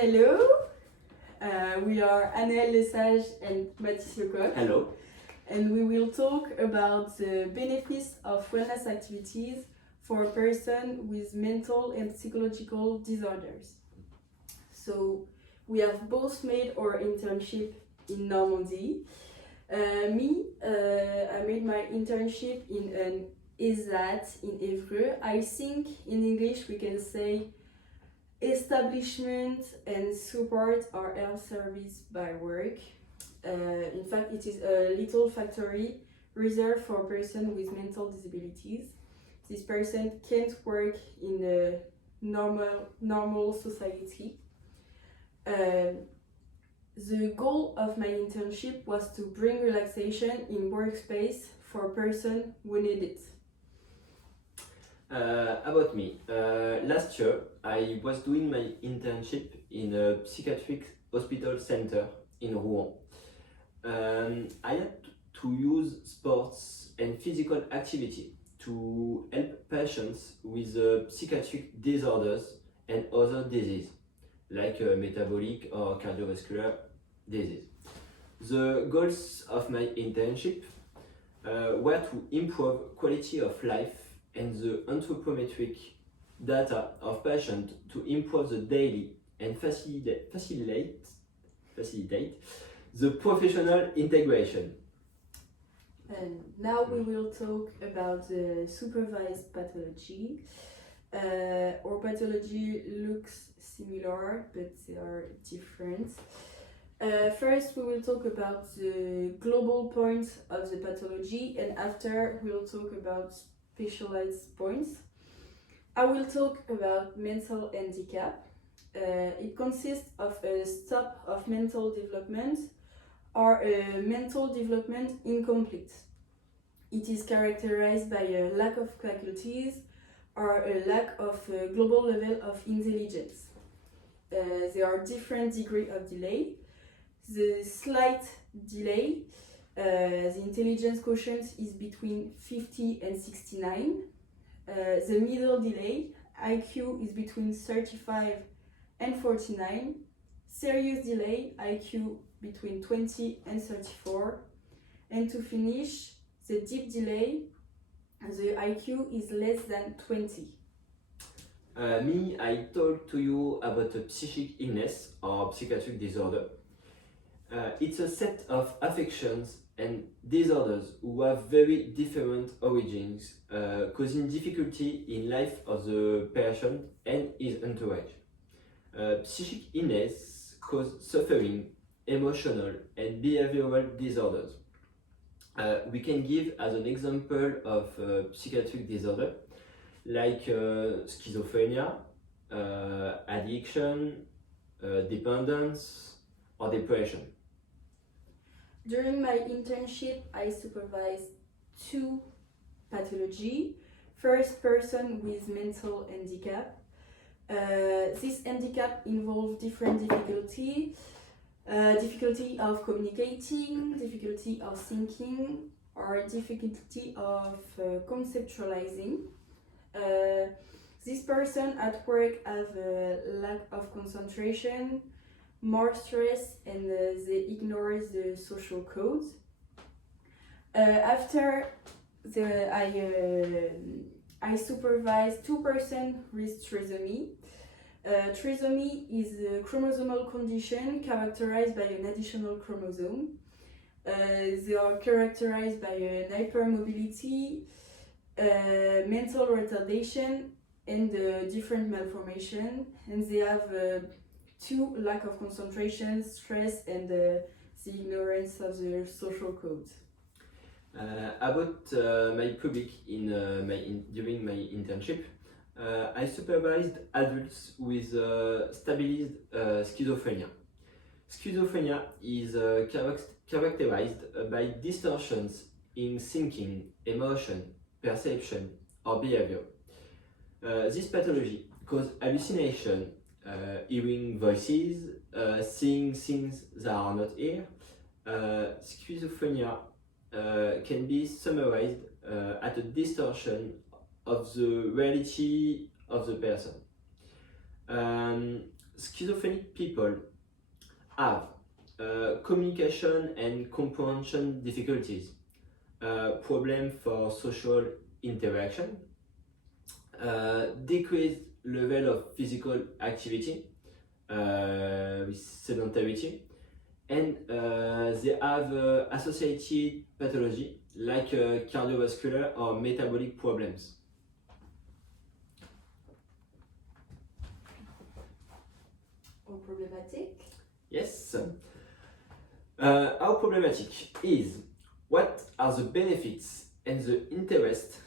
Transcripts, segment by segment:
Hello, we are Anaëlle, LESAGE and Mathis LECOQ. Hello. And we will talk about the benefits of wellness activities for a person with mental and psychological disorders. So we have both made our internship in Normandy. I made my internship in an ESAT in Évreux. I think in English we can say establishment and support or health service by work. In fact, it is a little factory reserved for persons with mental disabilities. This person can't work in a normal society. The goal of my internship was to bring relaxation in workspace for a person who need it. About me, last year I was doing my internship in a psychiatric hospital center in Rouen. I had to use sports and physical activity to help patients with psychiatric disorders and other diseases like metabolic or cardiovascular disease. The goals of my internship were to improve quality of life and the anthropometric data of patients to improve the daily and facilitate the professional integration. And now we will talk about the supervised pathology. Our pathology looks similar, but they are different. First, we will talk about the global points of the pathology, and after we will talk about specialized points. I will talk about mental handicap. It consists of a stop of mental development or a mental development incomplete. It is characterized by a lack of faculties or a lack of a global level of intelligence. There are different degrees of delay. The slight delay, the intelligence quotient is between 50 and 69. The middle delay, IQ, is between 35 and 49. Serious delay, IQ between 20 and 34. And to finish, the deep delay, the IQ is less than 20. I talk to you about a psychic illness or psychiatric disorder. It's a set of affections and disorders who have very different origins, causing difficulty in life of the patient and his entourage. Psychic illness cause suffering, emotional and behavioral disorders. We can give as an example of psychiatric disorder like schizophrenia, addiction, dependence or depression. During my internship, I supervised two pathologies. First, person with mental handicap. This handicap involves different difficulty of communicating, difficulty of thinking, or difficulty of conceptualizing. This person at work have a lack of concentration, more stress, and they ignore the social codes. After I supervised two persons with trisomy. Trisomy is a chromosomal condition characterized by an additional chromosome. They are characterized by an hypermobility, mental retardation, and different malformation, and they have two lack of concentration, stress, and the ignorance of the social codes. About my public during my internship, I supervised adults with stabilized schizophrenia. Schizophrenia is characterized by distortions in thinking, emotion, perception, or behavior. This pathology causes hallucination, hearing voices, seeing things that are not here. Schizophrenia can be summarized at a distortion of the reality of the person. schizophrenic people have communication and comprehension difficulties, problem for social interaction, decreased level of physical activity with sedentarity, and they have associated pathology like cardiovascular or metabolic problems. Or problematic? Yes. How problematic is what are the benefits and the interest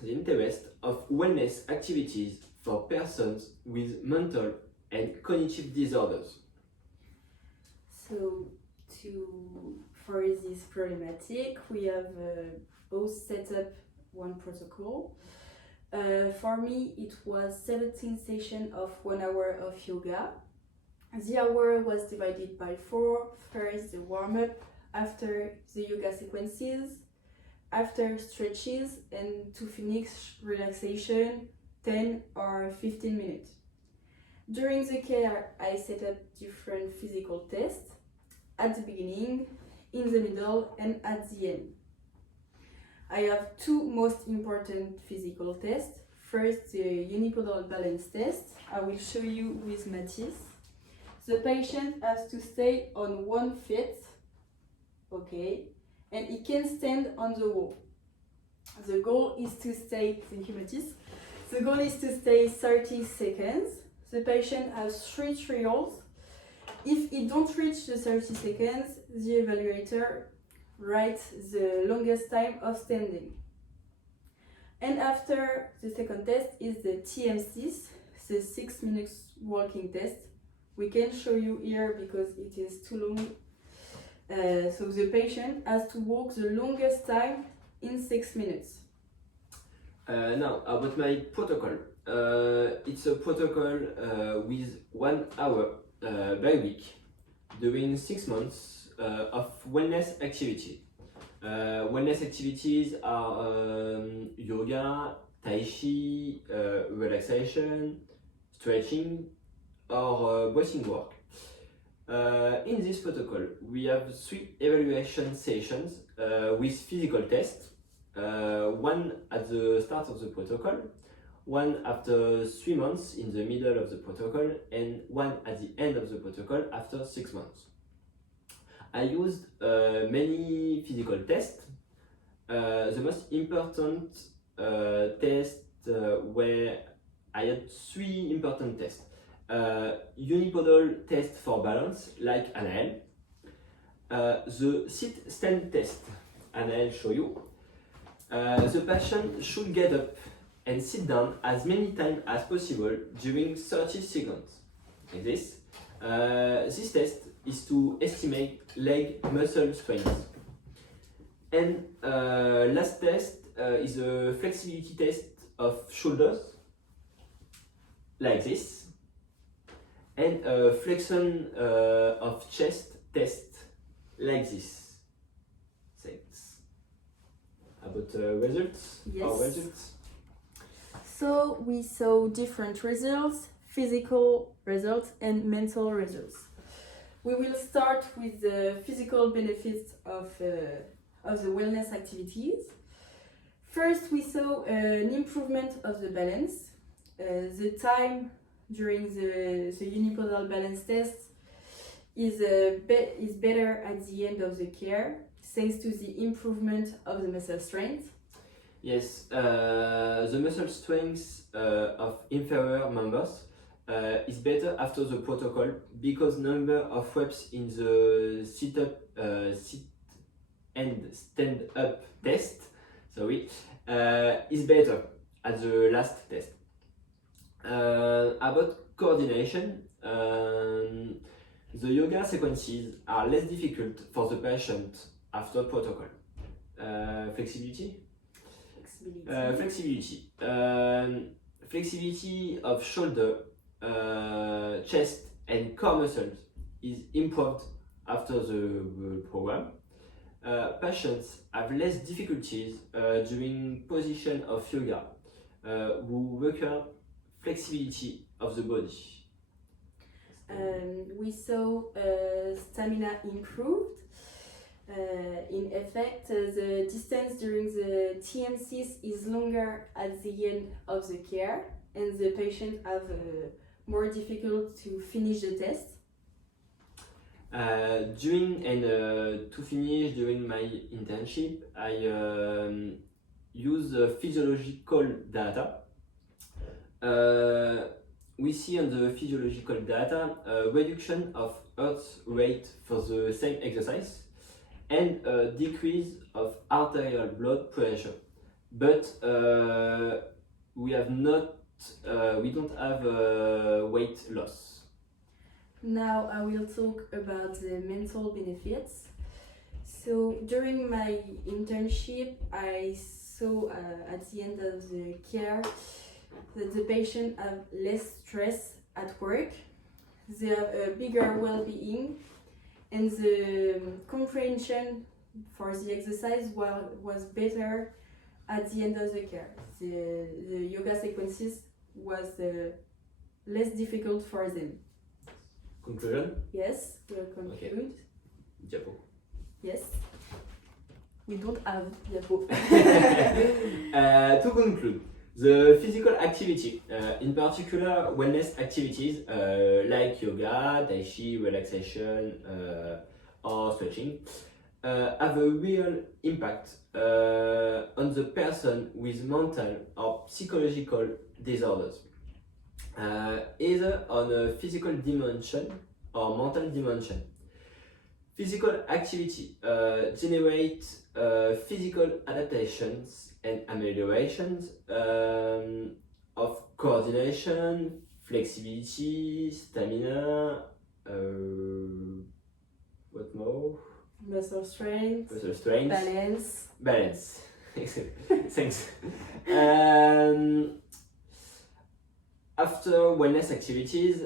of wellness activities for persons with mental and cognitive disorders? So, for this problematic, we have both set up one protocol. For me, it was 17 sessions of 1 hour of yoga. The hour was divided by 4. First, the warm-up, after the yoga sequences, after stretches, and to finish relaxation, 10 or 15 minutes. During the care, I set up different physical tests at the beginning, in the middle, and at the end. I have 2 most important physical tests. First, the unipodal balance test. I will show you with Mathis. The patient has to stay on 1 foot, okay, and he can stand on the wall. The goal is to stay, thank you Mathis, the goal is to stay 30 seconds. The patient has 3 trials. If he don't reach the 30 seconds, the evaluator writes the longest time of standing. And after the second test is the TM6, the 6 minutes walking test. We can show you here because it is too long. So the patient has to walk the longest time in 6 minutes. Now, about my protocol. It's a protocol with 1 hour by week during 6 months of wellness activity. Wellness activities are yoga, tai chi, relaxation, stretching, or breathing work. In this protocol, we have 3 evaluation sessions with physical tests, 1 at the start of the protocol, 1 after 3 months in the middle of the protocol, and 1 at the end of the protocol after 6 months. I used many physical tests. The most important test where I had 3 important tests. Unipodal test for balance, like Anaëlle. The sit-stand test, Anaëlle show you. The patient should get up and sit down as many times as possible during 30 seconds. Like this. This test is to estimate leg muscle strength. And last test is a flexibility test of shoulders, like this. And a flexion of chest test, like this. Thanks. About results? Yes. Our results? So we saw different results, physical results and mental results. We will start with the physical benefits of the wellness activities. First, we saw an improvement of the balance. The time during the unipodal balance test is better at the end of the care, thanks to the improvement of the muscle strength. Yes, the muscle strength of inferior members is better after the protocol because number of reps in the sit and stand up test, is better at the last test. About coordination, the yoga sequences are less difficult for the patient after protocol. Flexibility. Flexibility of shoulder, chest and core muscles is improved after the program. Patients have less difficulties during position of yoga who require flexibility of the body. We saw stamina improved. In effect, the distance during the TMCs is longer at the end of the care, and the patient have more difficult to finish the test. To finish during my internship, I use physiological data. We see on the physiological data a reduction of heart rate for the same exercise and a decrease of arterial blood pressure, but we don't have weight loss. Now I will talk about the mental benefits. So during my internship, I saw at the end of the care that the patient have less stress at work, they have a bigger well-being, and the comprehension for the exercise was better at the end of the care. The yoga sequences was less difficult for them. Conclusion? Yes, we'll conclude. Okay. Diapo. Yes. We don't have diapo. To conclude, the physical activity, in particular wellness activities like yoga, tai chi, relaxation, or stretching, have a real impact on the person with mental or psychological disorders, either on a physical dimension or mental dimension. Physical activity generates physical adaptations and ameliorations of coordination, flexibility, stamina, what more? Muscle strength, Balance. Thanks. After wellness activities,